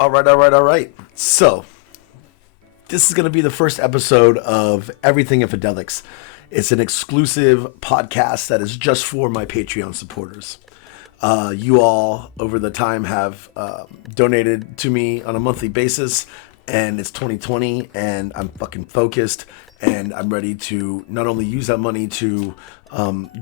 All right. So, this is going to be the first episode of Everything Infidelix. It's an exclusive podcast that is just for my Patreon supporters. You all, over the time, have donated to me on a monthly basis, and it's 2020, and I'm fucking focused, and I'm ready to not only use that money to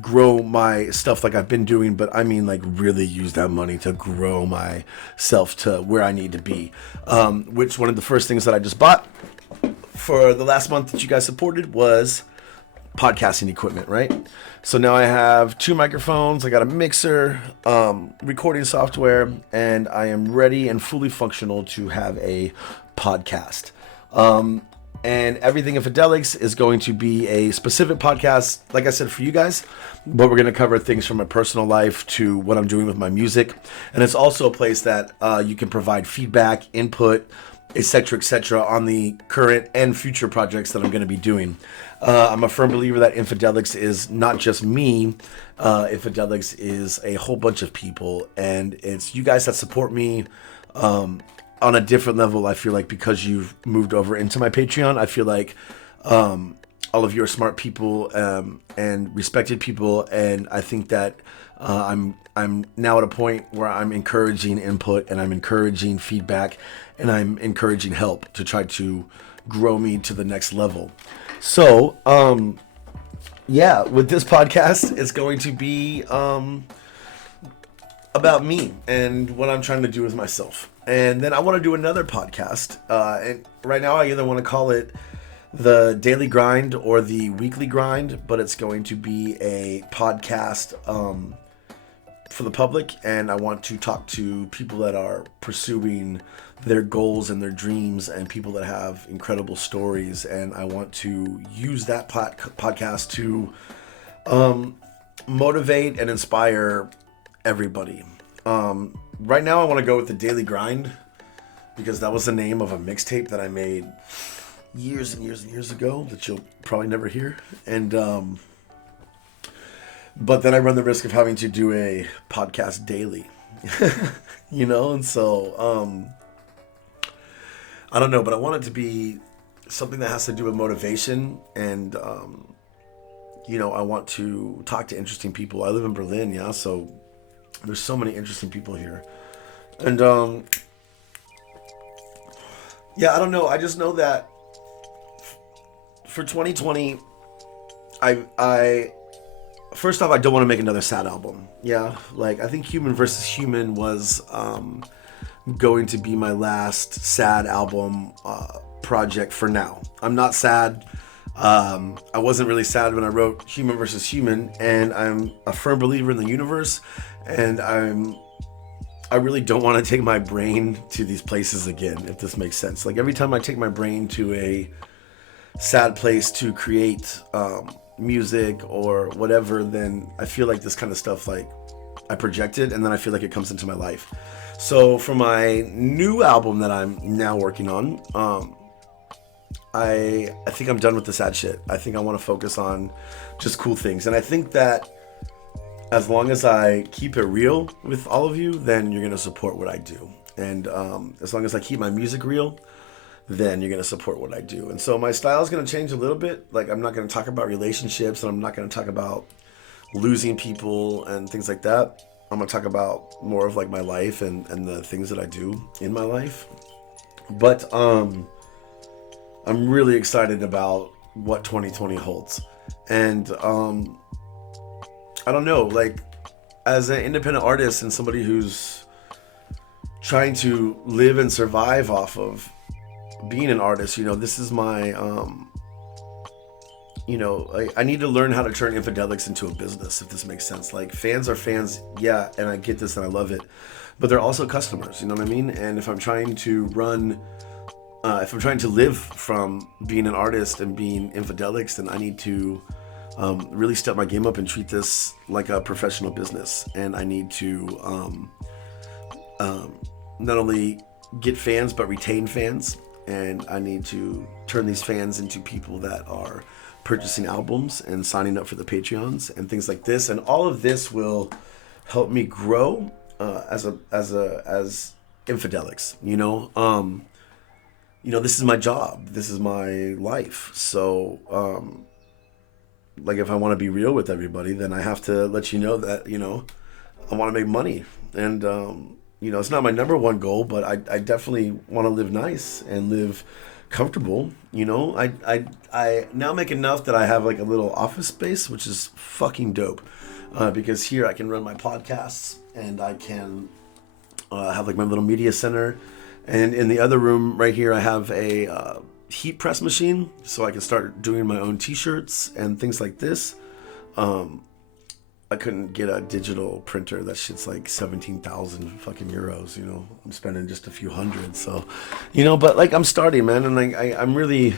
grow my stuff like I've been doing, but I mean like really use that money to grow myself to where I need to be. Which one of the first things that I just bought for the last month that you guys supported was podcasting equipment, right? So now I have two microphones, I got a mixer, recording software, and I am ready and fully functional to have a podcast. And Everything Infidelix is going to be a specific podcast, like I said, for you guys, but we're going to cover things from my personal life to what I'm doing with my music. And it's also a place that you can provide feedback, input, etc., on the current and future projects that I'm going to be doing. I'm a firm believer that Infidelix is not just me. Infidelix is a whole bunch of people, and it's you guys that support me on a different level. I feel like because you've moved over into my Patreon, I feel like all of you are smart people and respected people, and I think that I'm now at a point where I'm encouraging input and I'm encouraging feedback and I'm encouraging help to try to grow me to the next level. So, with this podcast, it's going to be about me and what I'm trying to do with myself. And then I want to do another podcast. And right now, I either want to call it the Daily Grind or the Weekly Grind, but it's going to be a podcast for the public. And I want to talk to people that are pursuing their goals and their dreams and people that have incredible stories. And I want to use that podcast to motivate and inspire everybody. Right now I want to go with the Daily Grind because that was the name of a mixtape that I made years and years and years ago that you'll probably never hear. And but then I run the risk of having to do a podcast daily. And so I don't know, but I want it to be something that has to do with motivation and I want to talk to interesting people. I live in Berlin, so there's so many interesting people here. And I don't know. I just know that for 2020, I first off, I don't want to make another sad album. Yeah, like I think Human versus Human was going to be my last sad album project for now. I'm not sad. I wasn't really sad when I wrote Human versus Human, and I'm a firm believer in the universe, and I really don't want to take my brain to these places again, if this makes sense. Like every time I take my brain to a sad place to create music or whatever, then I feel like this kind of stuff, like I project it, and then I feel like it comes into my life. So for my new album that I'm now working on, I think I'm done with the sad shit. I think I want to focus on just cool things. And I think that as long as I keep it real with all of you, then you're going to support what I do. And as long as I keep my music real, then you're going to support what I do. And so my style is going to change a little bit. Like I'm not going to talk about relationships, and I'm not going to talk about losing people and things like that. I'm going to talk about more of like my life and the things that I do in my life. But I'm really excited about what 2020 holds. And I don't know, like as an independent artist and somebody who's trying to live and survive off of being an artist, this is my I need to learn how to turn Infidelix into a business, if this makes sense. Like fans are fans, yeah, and I get this and I love it, but they're also customers, you know what I mean? And if I'm trying to live from being an artist and being Infidelix, then I need to really step my game up and treat this like a professional business. And I need to not only get fans, but retain fans. And I need to turn these fans into people that are purchasing albums and signing up for the Patreons and things like this. And all of this will help me grow as Infidelix, this is my job. This is my life. So, like, if I want to be real with everybody, then I have to let you know that, I want to make money. And, it's not my number one goal, but I definitely want to live nice and live comfortable. I now make enough that I have like a little office space, which is fucking dope. Because here I can run my podcasts and I can have like my little media center. And in the other room right here, I have a heat press machine, so I can start doing my own t-shirts and things like this. I couldn't get a digital printer. That shit's like 17,000 fucking euros, I'm spending just a few hundred. So, but like I'm starting, man. And I'm really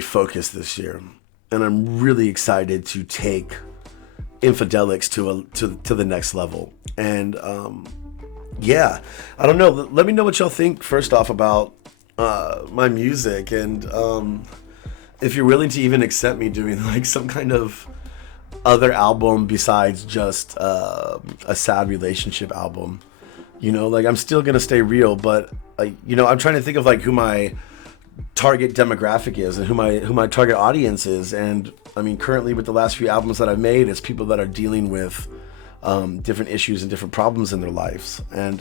focused this year. And I'm really excited to take Infidelix to the next level. And, yeah, I don't know. Let me know what y'all think first off about my music, and if you're willing to even accept me doing like some kind of other album besides just a sad relationship album. Like I'm still gonna stay real, but I'm trying to think of like who my target demographic is and who my target audience is. And I mean, currently with the last few albums that I've made, it's people that are dealing with different issues and different problems in their lives. And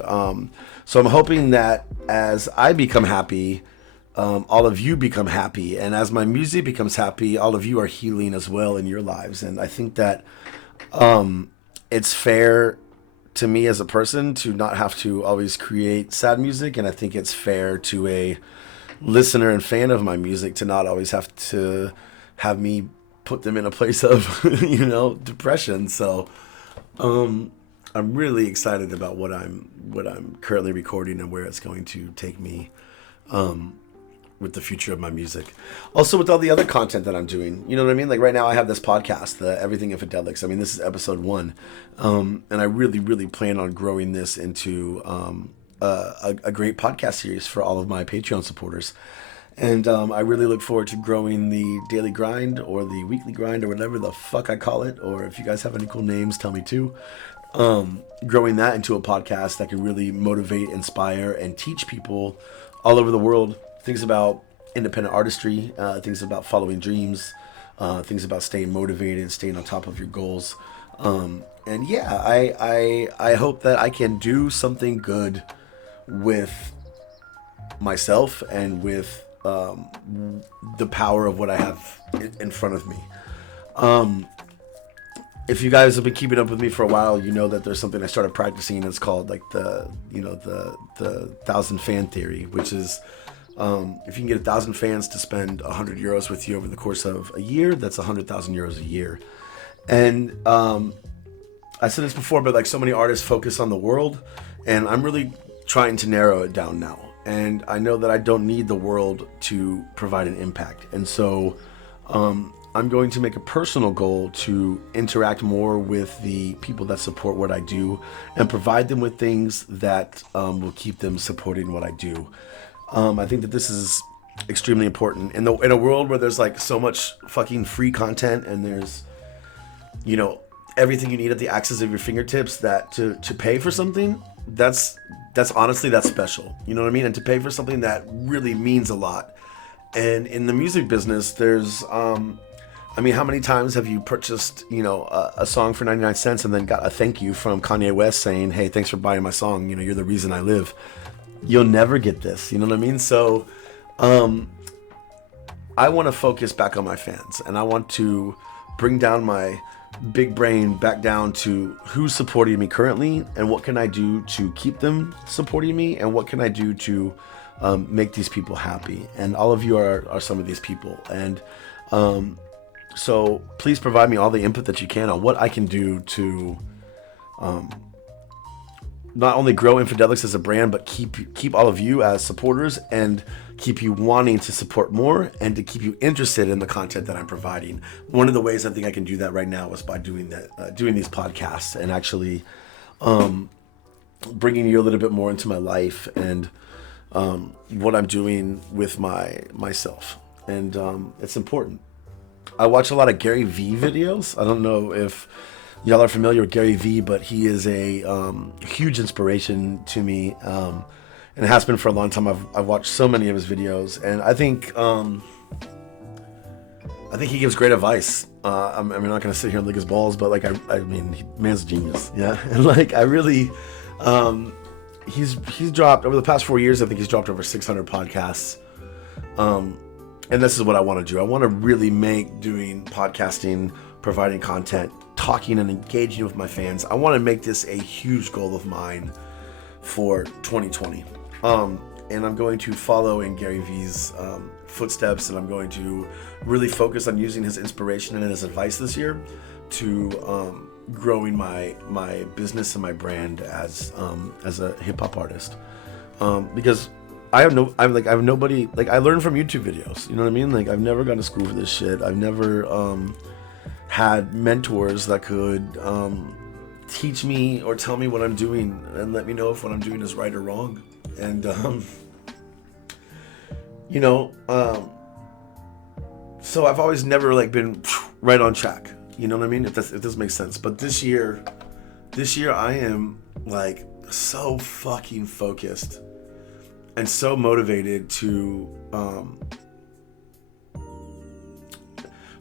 so I'm hoping that as I become happy, all of you become happy. And as my music becomes happy, all of you are healing as well in your lives. And I think that it's fair to me as a person to not have to always create sad music. And I think it's fair to a listener and fan of my music to not always have to have me put them in a place of, depression. So I'm really excited about what I'm currently recording and where it's going to take me with the future of my music. Also with all the other content that I'm doing, you know what I mean? Like right now I have this podcast, the Everything Infidelix. I mean, this is episode 1. And I really, really plan on growing this into a great podcast series for all of my Patreon supporters. And I really look forward to growing the daily grind or the weekly grind or whatever the fuck I call it. Or if you guys have any cool names, tell me too. Growing that into a podcast that can really motivate, inspire, and teach people all over the world things about independent artistry, things about following dreams, things about staying motivated, staying on top of your goals. And yeah, I hope that I can do something good with myself and with the power of what I have in front of me. If you guys have been keeping up with me for a while, you know that there's something I started practicing. It's called like the 1,000 fan theory, which is if you can get 1,000 fans to spend 100 euros with you over the course of a year, that's 100,000 euros a year. And I said this before, but like so many artists focus on the world, and I'm really trying to narrow it down now. And I know that I don't need the world to provide an impact. And so I'm going to make a personal goal to interact more with the people that support what I do and provide them with things that will keep them supporting what I do. I think that this is extremely important in a world where there's like so much fucking free content and there's, everything you need at the access of your fingertips, that to pay for something, that's honestly, that's special. You know what I mean? And to pay for something that really means a lot. And in the music business, there's, how many times have you purchased, a song for 99 cents and then got a thank you from Kanye West saying, hey, thanks for buying my song. You're the reason I live. You'll never get this. You know what I mean? So, I want to focus back on my fans, and I want to bring down my big brain back down to who's supporting me currently and what can I do to keep them supporting me and what can I do to make these people happy. And all of you are some of these people. And so please provide me all the input that you can on what I can do to not only grow Infidelix as a brand, but keep all of you as supporters and keep you wanting to support more and to keep you interested in the content that I'm providing. One of the ways I think I can do that right now is by doing these podcasts and actually bringing you a little bit more into my life and what I'm doing with myself. And it's important. I watch a lot of Gary Vee videos. I don't know if y'all are familiar with Gary Vee, but he is a huge inspiration to me, and it has been for a long time. I've watched so many of his videos, and I think he gives great advice. I'm not gonna sit here and lick his balls, but like I mean, man's a genius, yeah. And like I really, he's dropped over the past 4 years. I think he's dropped over 600 podcasts. And this is what I want to do. I want to really make doing podcasting, providing content, talking and engaging with my fans. I want to make this a huge goal of mine for 2020. And I'm going to follow in Gary Vee's footsteps, and I'm going to really focus on using his inspiration and his advice this year to growing my business and my brand as a hip hop artist. Because I have nobody, like I learned from YouTube videos, you know what I mean? Like I've never gone to school for this shit. I've never had mentors that could teach me or tell me what I'm doing and let me know if what I'm doing is right or wrong. And so I've always never like been right on track, you know what I mean? If this makes sense. But this year I am like so fucking focused and so motivated to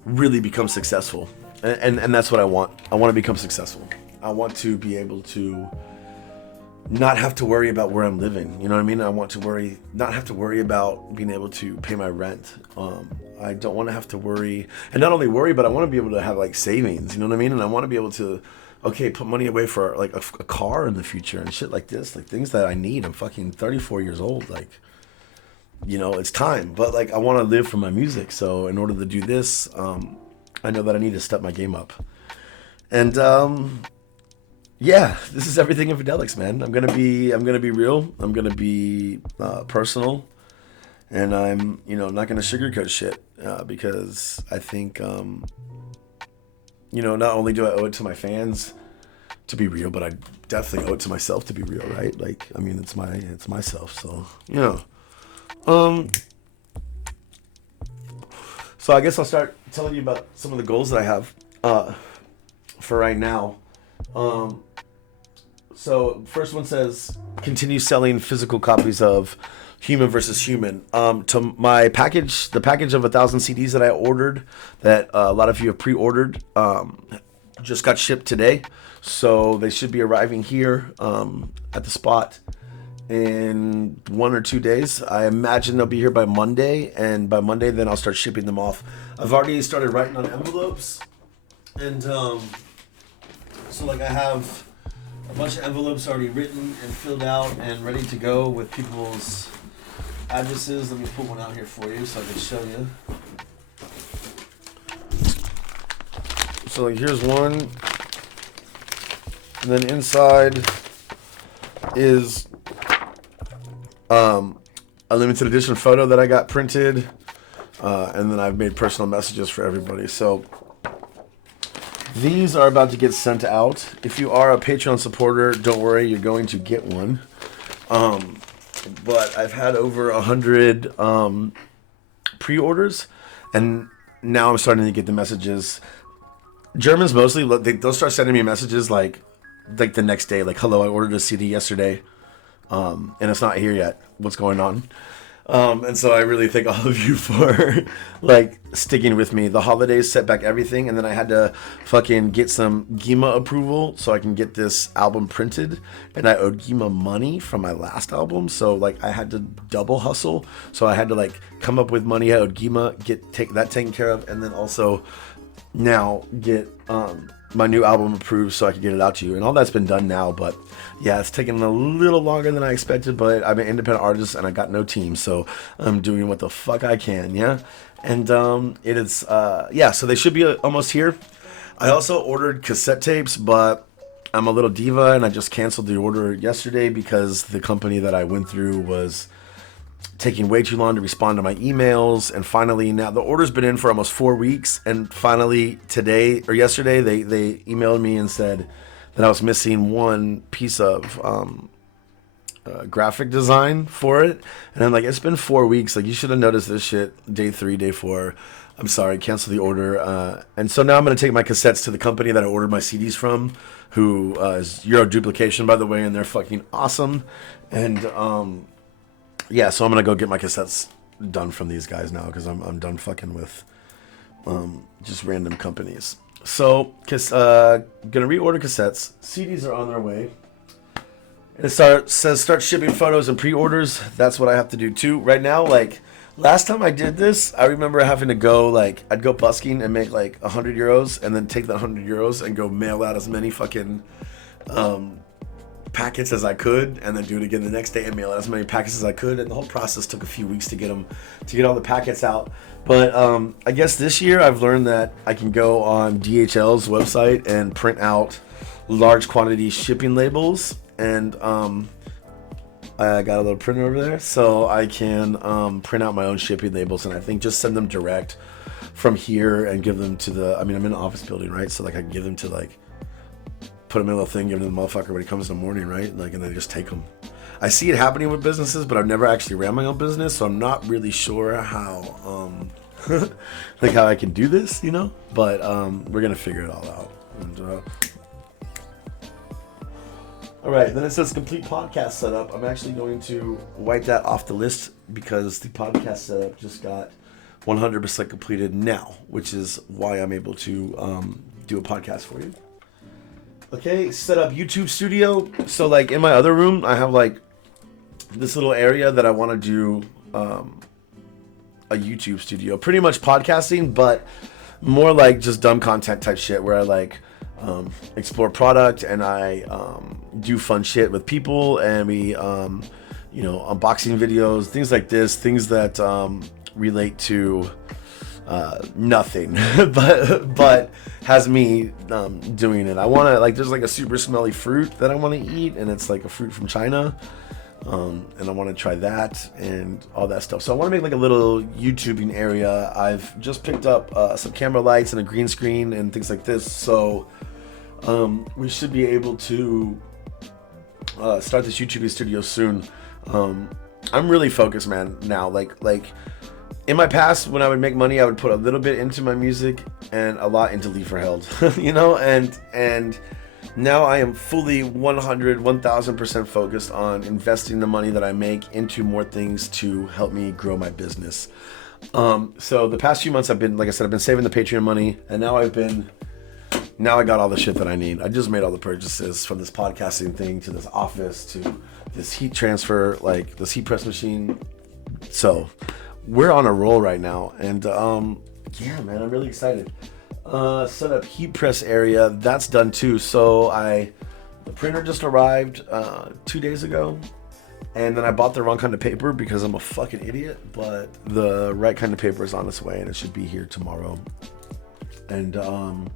really become successful. And that's what I want. I want to become successful. I want to be able to not have to worry about where I'm living. You know what I mean? I want to not have to worry about being able to pay my rent. I don't want to have to worry, and not only worry, but I want to be able to have like savings. You know what I mean? And I want to be able to, put money away for like a car in the future and shit like this, like things that I need. I'm fucking 34 years old. Like, it's time. But like, I want to live from my music. So in order to do this, I know that I need to step my game up. And this is Everything Infidelix, man. I'm gonna be real. I'm gonna be personal, and I'm not gonna sugarcoat shit because I think not only do I owe it to my fans to be real, but I definitely owe it to myself to be real, right? Like, I mean, it's myself. So so I guess I'll start telling you about some of the goals that I have for right now. So first one says continue selling physical copies of Human versus Human. To my package, the package of 1,000 CDs that I ordered, that a lot of you have pre-ordered, just got shipped today. So they should be arriving here at the spot in 1 or 2 days. I imagine they'll be here by Monday, and by Monday then I'll start shipping them off. I've already started writing on envelopes, and so like I have a bunch of envelopes already written and filled out and ready to go with people's addresses. Let me pull one out here for you so I can show you. So like here's one, and then inside is a limited edition photo that I got printed, and then I've made personal messages for everybody. So these are about to get sent out. If you are a Patreon supporter, don't worry, you're going to get one. But I've had over 100 pre-orders, and now I'm starting to get the messages. Germans mostly, they'll start sending me messages like the next day, like, hello, I ordered a CD yesterday, and it's not here yet. What's going on? And so I really thank all of you for like sticking with me. The holidays set back everything, and then I had to fucking get some GEMA approval so I can get this album printed, and I owed GEMA money from my last album, so like I had to double hustle. So I had to like come up with money I owed GEMA, take that taken care of, and then also now get my new album approved so I can get it out to you. And all that's been done now, but yeah, it's taken a little longer than I expected, but I'm an independent artist and I got no team, so I'm doing what the fuck I can, yeah? And it is, so they should be almost here. I also ordered cassette tapes, but I'm a little diva and I just canceled the order yesterday because the company that I went through was taking way too long to respond to my emails. And finally, now the order's been in for almost 4 weeks, and finally today or yesterday they emailed me and said that I was missing one piece of graphic design for it. And I'm like, it's been 4 weeks, like you should have noticed this shit day 3, day 4. I'm sorry, cancel the order. And so now I'm going to take my cassettes to the company that I ordered my CDs from, who is Euro Duplication, by the way, and they're fucking awesome. And yeah, so I'm going to go get my cassettes done from these guys now because I'm done fucking with just random companies. So, gonna reorder cassettes. CDs are on their way. And it says start shipping photos and pre-orders. That's what I have to do too. Right now, like, last time I did this, I remember having to go, like, I'd go busking and make, like, 100 euros and then take the 100 euros and go mail out as many fucking packets as I could and then do it again the next day and mail out as many packets as I could. And the whole process took a few weeks to get all the packets out. But I guess this year I've learned that I can go on DHL's website and print out large quantity shipping labels. And I got a little printer over there, so I can print out my own shipping labels, and I think just send them direct from here and give them to I'm in an office building, right? So, like, I can give them to, like, put them in a little thing, give them to the motherfucker when he comes in the morning, right? Like, and they just take them. I see it happening with businesses, but I've never actually ran my own business, so I'm not really sure how, like, how I can do this, you know? But we're gonna figure it all out. And, all right, then it says complete podcast setup. I'm actually going to wipe that off the list because the podcast setup just got 100% completed now, which is why I'm able to do a podcast for you. Okay, set up YouTube studio. So, like, in my other room, I have, like, this little area that I want to do a YouTube studio. Pretty much podcasting, but more like just dumb content type shit where I, like, explore product and I do fun shit with people, and we unboxing videos, things like this, things that relate to nothing but has me doing it. I want to, like, there's like a super smelly fruit that I want to eat, and it's like a fruit from China, and I want to try that and all that stuff. So I want to make like a little YouTubing area. I've just picked up some camera lights and a green screen and things like this, so we should be able to start this YouTube studio soon. I'm really focused, man, now. Like in my past, when I would make money, I would put a little bit into my music and a lot into Leave for Held, you know, and now I am fully 1000% focused on investing the money that I make into more things to help me grow my business. So the past few months I've been, like I said, I've been saving the Patreon money, and now I got all the shit that I need. I just made all the purchases, from this podcasting thing to this office to this heat transfer, like this heat press machine. So we're on a roll right now. And yeah, man, I'm really excited. Set up heat press area. That's done too. So the printer just arrived 2 days ago. And then I bought the wrong kind of paper because I'm a fucking idiot. But the right kind of paper is on its way, and it should be here tomorrow. And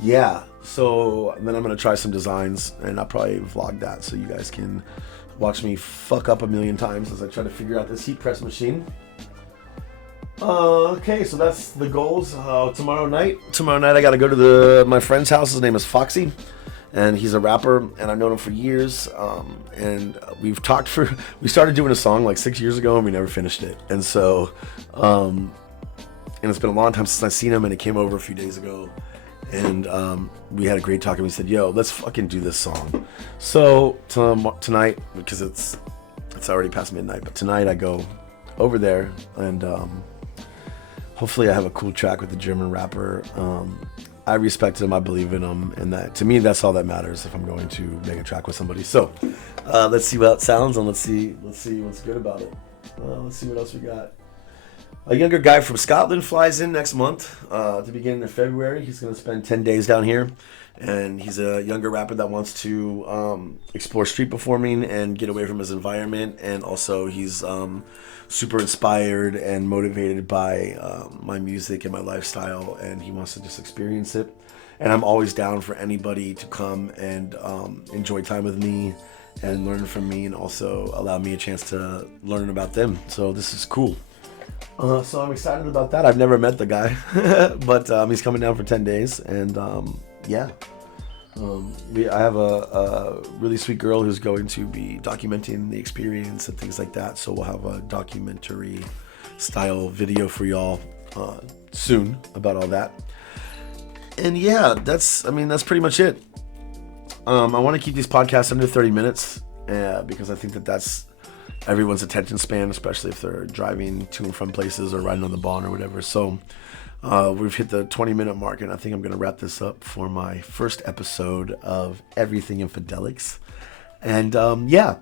yeah, so then I'm going to try some designs, and I'll probably vlog that so you guys can watch me fuck up a million times as I try to figure out this heat press machine. Okay, so that's the goals. Tomorrow night I got to go to my friend's house. His name is Foxy, and he's a rapper, and I've known him for years. And we started doing a song like 6 years ago, and we never finished it. And so, and it's been a long time since I've seen him, and he came over a few days ago. And we had a great talk, and we said, yo, let's fucking do this song. So tonight, because it's already past midnight, but tonight I go over there, and hopefully I have a cool track with the German rapper. I respect him, I believe in him, and that, to me, that's all that matters if I'm going to make a track with somebody. So let's see how it sounds, and let's see what's good about it. Let's see what else we got. A younger guy from Scotland flies in next month, at the beginning of February. He's going to spend 10 days down here, and he's a younger rapper that wants to explore street performing and get away from his environment, and also he's super inspired and motivated by my music and my lifestyle, and he wants to just experience it. And I'm always down for anybody to come and enjoy time with me and learn from me, and also allow me a chance to learn about them. So this is cool. So I'm excited about that. I've never met the guy, but he's coming down for 10 days, and yeah. I have a really sweet girl who's going to be documenting the experience and things like that, so we'll have a documentary style video for y'all soon about all that. And yeah, that's pretty much it. I want to keep these podcasts under 30 minutes because I think that that's everyone's attention span, especially if they're driving to and from places or riding on the bond or whatever. So we've hit the 20-minute mark, and I think I'm going to wrap this up for my first episode of Everything Infidelix. And yeah,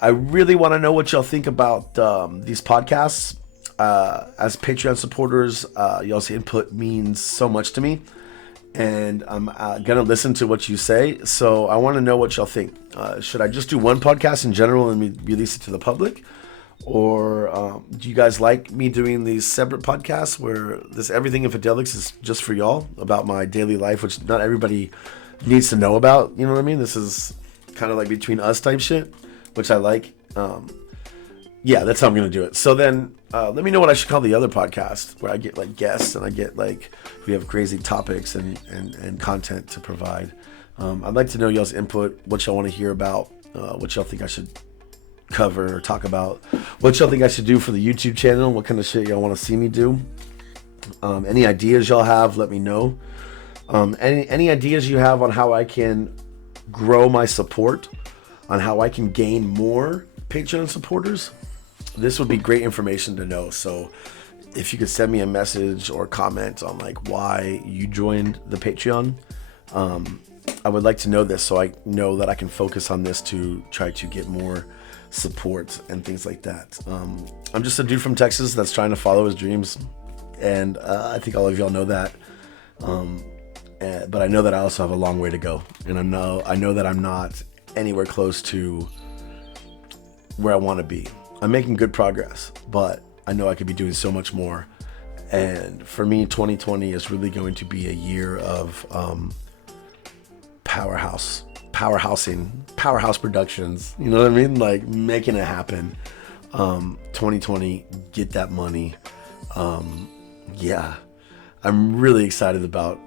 I really want to know what y'all think about these podcasts. As Patreon supporters, y'all's input means so much to me. And I'm going to listen to what you say. So I want to know what y'all think. Should I just do one podcast in general and release it to the public? Or do you guys like me doing these separate podcasts where this Everything Infidelix is just for y'all about my daily life, which not everybody needs to know about? You know what I mean? This is kind of like between us type shit, which I like. Yeah, that's how I'm going to do it. So then let me know what I should call the other podcast where I get like guests and I get like, we have crazy topics and content to provide. I'd like to know y'all's input, what y'all want to hear about, what y'all think I should cover or talk about, what y'all think I should do for the YouTube channel, what kind of shit y'all want to see me do. Any ideas y'all have, let me know. Any ideas you have on how I can grow my support, on how I can gain more Patreon supporters, this would be great information to know. So if you could send me a message or comment on like why you joined the Patreon, I would like to know this so I know that I can focus on this to try to get more support and things like that. I'm just a dude from Texas that's trying to follow his dreams, and I think all of y'all know that. But I know that I also have a long way to go, and I know that I'm not anywhere close to where I want to be. I'm making good progress, but I know I could be doing so much more. And for me, 2020 is really going to be a year of powerhouse productions. You know what I mean? Like making it happen. 2020, get that money. Yeah, I'm really excited about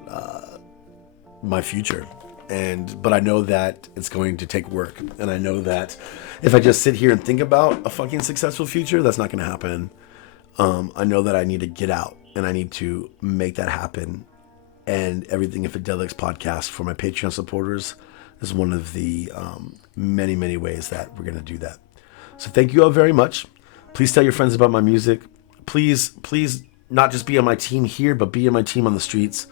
my future. But I know that it's going to take work. And I know that if I just sit here and think about a fucking successful future, that's not going to happen. I know that I need to get out and I need to make that happen. And Everything Infidelix podcast for my Patreon supporters is one of the many, many ways that we're going to do that. So thank you all very much. Please tell your friends about my music. Please not just be on my team here, but be on my team on the streets.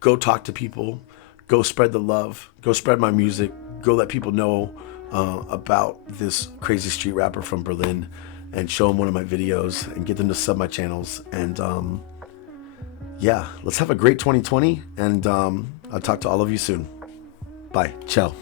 Go talk to people. Go spread the love. Go spread my music. Go let people know about this crazy street rapper from Berlin, and show them one of my videos and get them to sub my channels. And yeah, let's have a great 2020. And I'll talk to all of you soon. Bye. Ciao.